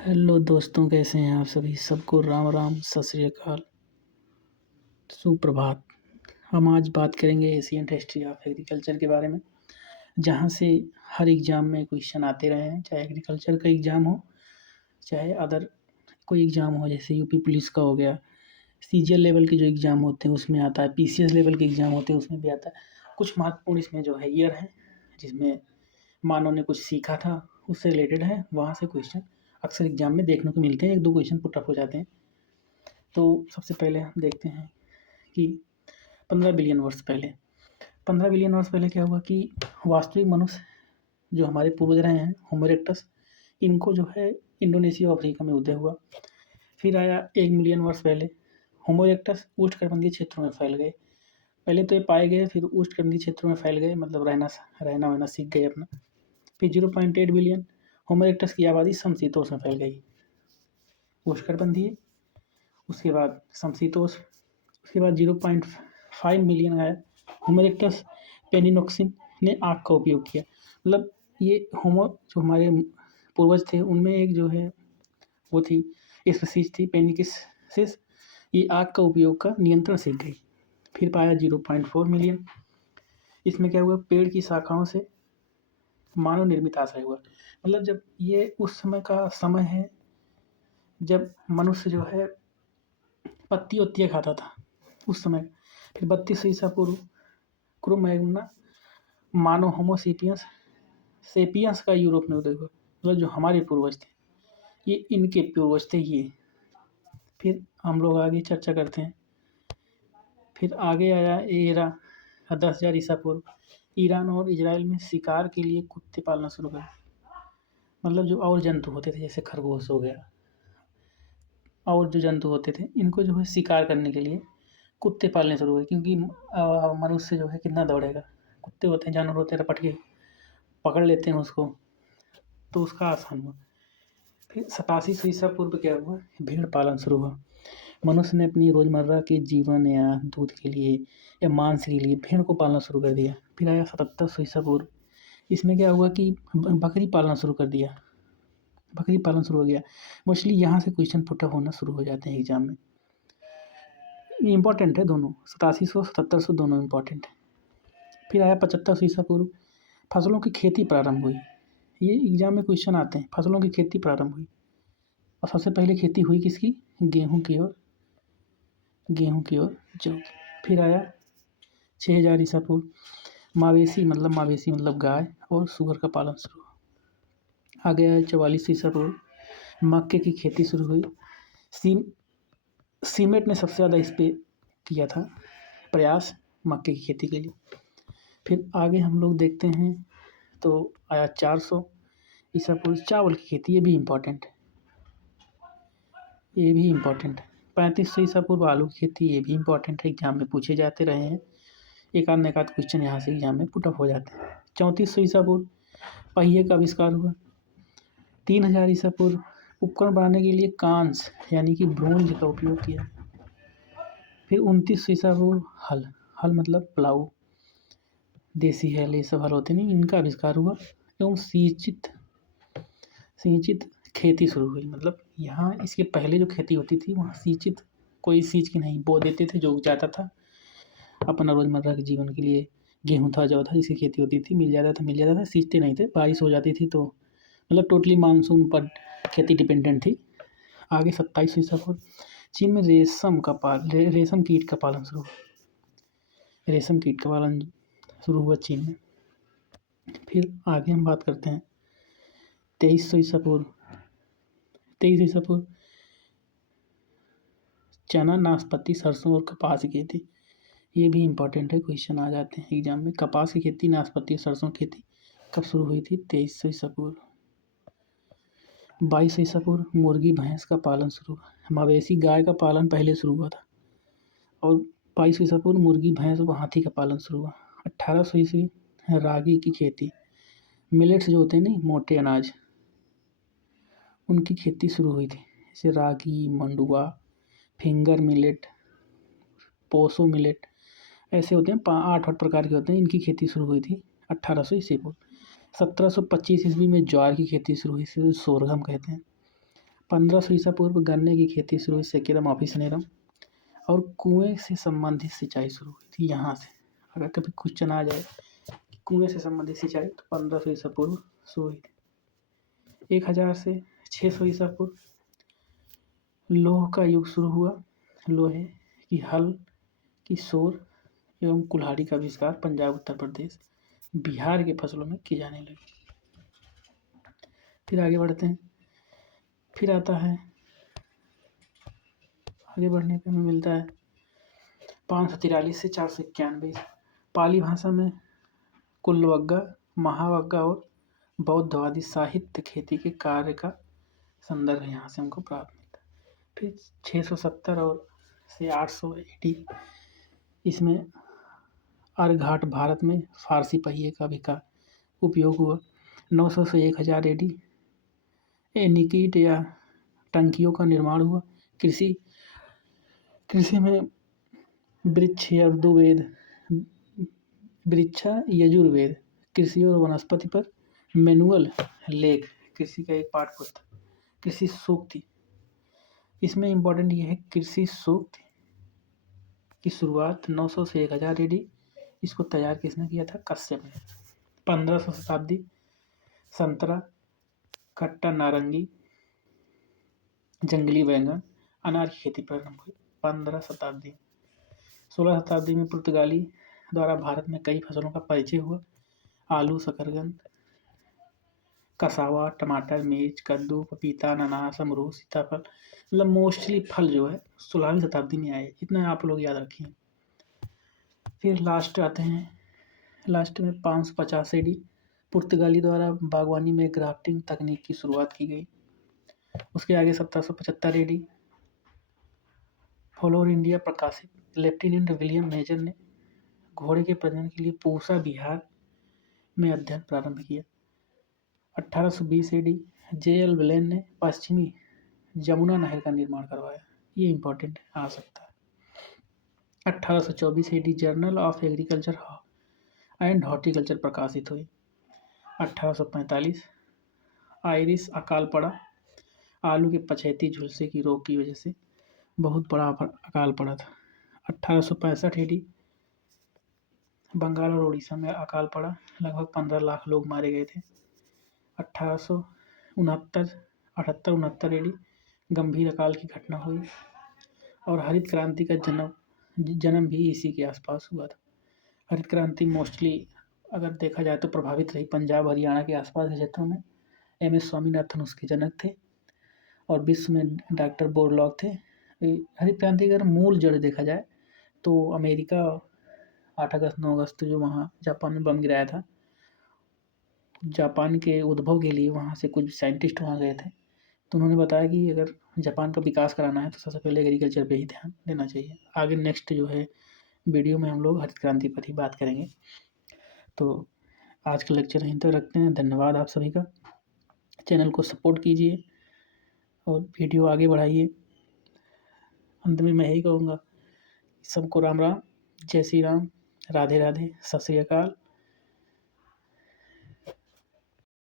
Hello दोस्तों, कैसे हैं आप सभी? सबको राम राम, सत श्री अकाल, सुप्रभात। हम आज बात करेंगे एशियंट हिस्ट्री ऑफ एग्रीकल्चर के बारे में, जहाँ से हर एग्ज़ाम में क्वेश्चन आते रहे हैं। चाहे एग्रीकल्चर का एग्ज़ाम हो, चाहे अदर कोई एग्ज़ाम हो, जैसे यूपी पुलिस का हो गया, सीजीएल लेवल के जो एग्ज़ाम होते हैं उसमें आता है, पीसीएस लेवल के एग्ज़ाम होते हैं उसमें भी आता है। कुछ महत्वपूर्ण इसमें जो है ईयर है, जिसमें मानव ने कुछ सीखा था, उससे रिलेटेड है। वहाँ से क्वेश्चन अक्सर एग्ज़ाम में देखने को मिलते हैं, 1-2 क्वेश्चन पुट अप हो जाते हैं। तो सबसे पहले हम देखते हैं कि 15 बिलियन वर्ष पहले क्या हुआ कि वास्तविक मनुष्य जो हमारे पूर्वज रहे हैं, होमो इरेक्टस, इनको जो है इंडोनेशिया, अफ्रीका में उदय हुआ। फिर आया 1 मिलियन वर्ष पहले होमो इरेक्टस उष्णकटिबंधीय क्षेत्रों में फैल गए। पहले तो ये पाए गए, फिर उष्णकटिबंधीय क्षेत्रों में फैल गए, मतलब रहना वहना सीख गए अपना। फिर 0.8 बिलियन होमो इरेक्टस की आबादी समशीतोष्ण में फैल गई, उष्णकटिबंधीय। उसके बाद समशीतोष्ण। उसके बाद 0.5 मिलियन आया होमो इरेक्टस पेनिनोक्सिन ने आग का उपयोग किया। मतलब ये होमो जो हमारे पूर्वज थे उनमें एक जो है वो थी, स्पीशीज थी पेनिकिसिस, ये आग का उपयोग का नियंत्रण सीख गई। फिर पाया 0.4 मिलियन। इसमें क्या हुआ, पेड़ की शाखाओं से मानव निर्मित आश्रय हुआ। मतलब जब ये उस समय का समय है जब मनुष्य जो है पत्ती वत्तियाँ खाता था उस समय। फिर 3200 ईसा पूर्व क्रो मैग्ना मानव होमोसेपियंस सेपियंस का यूरोप में उदय हुआ। मतलब जो हमारे पूर्वज थे, ये इनके पूर्वज थे ये। फिर हम लोग आगे चर्चा करते हैं। फिर आगे आया एरा 10,000 ईसा पूर्व। ईरान और इजराइल में शिकार के लिए कुत्ते पालना शुरू कर। मतलब जो और जंतु होते थे, जैसे खरगोश हो गया, और जो जंतु होते थे, इनको जो है शिकार करने के लिए कुत्ते पालने शुरू हुए। क्योंकि मनुष्य जो है कितना दौड़ेगा, कुत्ते होते हैं, जानवर होते हैं, रपट के पकड़ लेते हैं उसको, तो उसका आसान हुआ। फिर 8700 ईसा पूर्व क्या हुआ, भेड़ पालन शुरू हुआ। मनुष्य ने अपनी रोज़मर्रा के जीवन या दूध के लिए या मांस के लिए भेड़ को पालना शुरू कर दिया। फिर आया 7700 ईसा पूर्व। इसमें क्या हुआ कि बकरी पालना शुरू कर दिया, बकरी पालन शुरू हो गया। मोस्टली यहाँ से क्वेश्चन पुट अप होना शुरू हो जाते हैं एग्जाम में। ये इंपॉर्टेंट है दोनों, 8700 7700 दोनों इंपॉर्टेंट है। फिर आया 7500 ईसा पूर्व। फसलों की खेती प्रारंभ हुई। ये एग्जाम में क्वेश्चन आते हैं, फसलों की खेती प्रारंभ हुई। और सबसे पहले खेती हुई किसकी, गेहूँ की और जौ की। फिर आया 6000 ईसा पूर्व। मवेशी मतलब गाय और सूअर का पालन शुरू हुआ। आगे आया 44 ईसा पूर्व। मक्के की खेती शुरू हुई। सीमेंट ने सबसे ज़्यादा इस पर किया था प्रयास मक्के की खेती के लिए। फिर आगे हम लोग देखते हैं तो आया 400 ईसा पूर्व। चावल की खेती, ये भी इम्पोर्टेंट है, 3500 ईसा पूर्व। आलू की खेती, ये भी इम्पोर्टेंट है, एग्जाम में पूछे जाते रहे हैं। एक आध क्वेश्चन यहाँ से एग्जाम में पुटअप हो जाते हैं। 3400 ईसा पूर्व पहिए का आविष्कार हुआ। 3000 ईसा पूर्व उपकरण बनाने के लिए कांस यानी कि ब्रोंज का उपयोग किया। फिर 2900 ईसा पूर्व हल मतलब प्लाऊ, देसी हल, ये सब हल होते नहीं, इनका आविष्कार हुआ। एवं सिंचित खेती शुरू हुई। मतलब यहाँ इसके पहले जो खेती होती थी वहाँ सिंचित कोई चीज़ की नहीं, बो देते थे, जो उग जाता था अपना रोज़मर्रा के जीवन के लिए। गेहूँ था, जौ था, इसकी खेती होती थी, मिल जाता था, सींचते नहीं थे, बारिश हो जाती थी तो मतलब टोटली मानसून पर खेती डिपेंडेंट थी। आगे 2700 ईसा पूर्व चीन में रेशम कीट का पालन शुरू हुआ चीन में। फिर आगे हम बात करते हैं 2300 ईसा पूर्व। चना, नाशपाती, सरसों और कपास की खेती, ये भी इम्पोर्टेंट है, क्वेश्चन आ जाते हैं एग्जाम में। कपास की खेती, नाशपाती और सरसों की खेती कब शुरू हुई थी, 2300 ईसा पूर्व। 2200 ईसा पूर्व मुर्गी भैंस का पालन शुरू हुआ। मवेशी गाय का पालन पहले शुरू हुआ था। और 2200 ईसा पूर्व मुर्गी भैंस और हाथी का पालन शुरू हुआ। 1800 ईस्वी रागी की खेती, मिलेट्स जो होते हैं नहीं, मोटे अनाज, उनकी खेती शुरू हुई थी, जैसे रागी, मंडुआ, फिंगर मिलेट, पोसो मिलेट, ऐसे होते हैं 8 प्रकार के होते हैं, इनकी खेती शुरू हुई थी 1800 ईस्वी पूर्व। 1725 ईस्वी में ज्वार की खेती शुरू हुई, इसे सोरगम कहते हैं। 1500 ईसा पूर्व गन्ने की खेती शुरू हुई सेकेरम ऑफिसनेरम, और कुएं से संबंधित सिंचाई शुरू हुई थी यहाँ से। अगर कभी क्वेश्चन आ जाए कुएं से संबंधित सिंचाई तो 1500 ईसा पूर्व शुरू हुई थी। 1000 से 600 ईसा पूर्व लोह का युग शुरू हुआ। लोहे की हल की सोर एवं कुल्हाड़ी का आविष्कार पंजाब, उत्तर प्रदेश, बिहार की फसलों में की जाने लगी। फिर आगे बढ़ते हैं। फिर आता है, आगे बढ़ने पे हमें मिलता है 543 से 491 पाली भाषा में कुलवग्गा, महावग्गा और बौद्धवादी साहित्य खेती के कार्य का संदर्भ यहाँ से हमको प्राप्त मिलता है। फिर 670 और से 800 AD इसमें अर्घाट भारत में फारसी पहिए का भी का उपयोग हुआ। 900 से 1000 AD एनीकीट या टंकियों का निर्माण हुआ। कृषि में वृक्ष यजुर्वेद कृषि और वनस्पति पर मैनुअल लेख, कृषि का एक पाठ्यपुस्तक, कृषि सूक्ति। इसमें इम्पोर्टेंट ये है कृषि सूक्ति की शुरुआत 900 से 1000 AD, इसको तैयार किसने किया था? कश्यप ने। 1500 शताब्दी संतरा, खट्टा नारंगी, जंगली बैंगन, अनार की खेती प्रारंभ हुई 15 शताब्दी। 16 शताब्दी में पुर्तगाली द्वारा भारत में कई फसलों का परिचय हुआ। आलू, शकरकंद, कसावा, टमाटर, मिर्च, कद्दू, पपीता, अनानास, अमरूद, सीताफल, मतलब मोस्टली फल जो है 16वीं शताब्दी में आए। इतना आप लोग याद रखिए। फिर लास्ट आते हैं, लास्ट में 550 AD पुर्तगाली द्वारा बागवानी में ग्राफ्टिंग तकनीक की शुरुआत की गई। उसके आगे 1775 AD फॉलोअर इंडिया प्रकाशित लेफ्टिनेंट विलियम मेजर ने घोड़े के प्रजनन के लिए पूसा, बिहार में अध्ययन प्रारंभ किया। 1820 AD JL विलेन ने पश्चिमी यमुना नहर का निर्माण करवाया। ये इम्पोर्टेंट आ सकता है। 1824 AD journal of agriculture and horticulture प्रकाशित हुई। 1845 आयरिश अकाल पड़ा। आलू के पछेती झुलसे की रोग की वजह से बहुत बड़ा अकाल पड़ा था। 1865 AD बंगाल और उड़ीसा में अकाल पड़ा, लगभग 15 लाख लोग मारे गए थे। 1869 AD गंभीर अकाल की घटना हुई और हरित क्रांति का जन्म भी इसी के आसपास हुआ था। हरित क्रांति मोस्टली अगर देखा जाए तो प्रभावित रही पंजाब, हरियाणा के आसपास के क्षेत्रों में। MS स्वामीनाथन उसके जनक थे और विश्व में डॉक्टर बोरलॉग थे। हरित क्रांति अगर मूल जड़ देखा जाए तो अमेरिका 8 अगस्त 9 अगस्त जो वहाँ जापान में बम गिराया था, जापान के उद्भव के लिए वहाँ से कुछ साइंटिस्ट वहाँ गए थे, तो उन्होंने बताया कि अगर जापान का विकास कराना है तो सबसे पहले एग्रीकल्चर पे ही ध्यान देना चाहिए। आगे नेक्स्ट जो है वीडियो में हम लोग हरित क्रांति पर ही बात करेंगे। तो आज का लेक्चर यहीं तक रखते हैं। धन्यवाद आप सभी का। चैनल को सपोर्ट कीजिए और वीडियो आगे बढ़ाइए। अंत में मैं यही कहूँगा, सबको राम राम, जय श्री राम, राधे राधे, सत श्री अकाल।